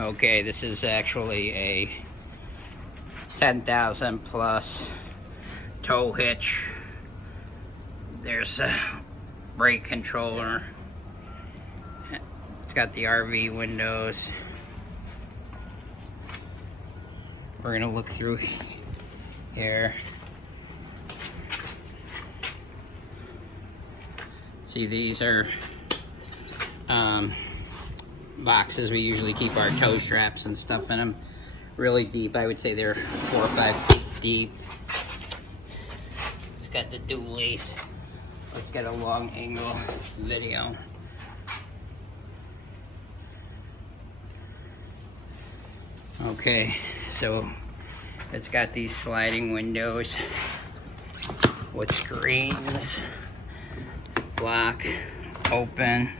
Okay, this is actually a 10,000 plus tow hitch. There's a brake controller. It's got the RV windows. We're gonna look through here. See, these are boxes we usually keep our tow straps and stuff in them. Really deep. I would say they're 4 or 5 feet deep. It's got the dualies. Let's get a long angle video. Okay, so it's got these sliding windows with screens. Lock, open.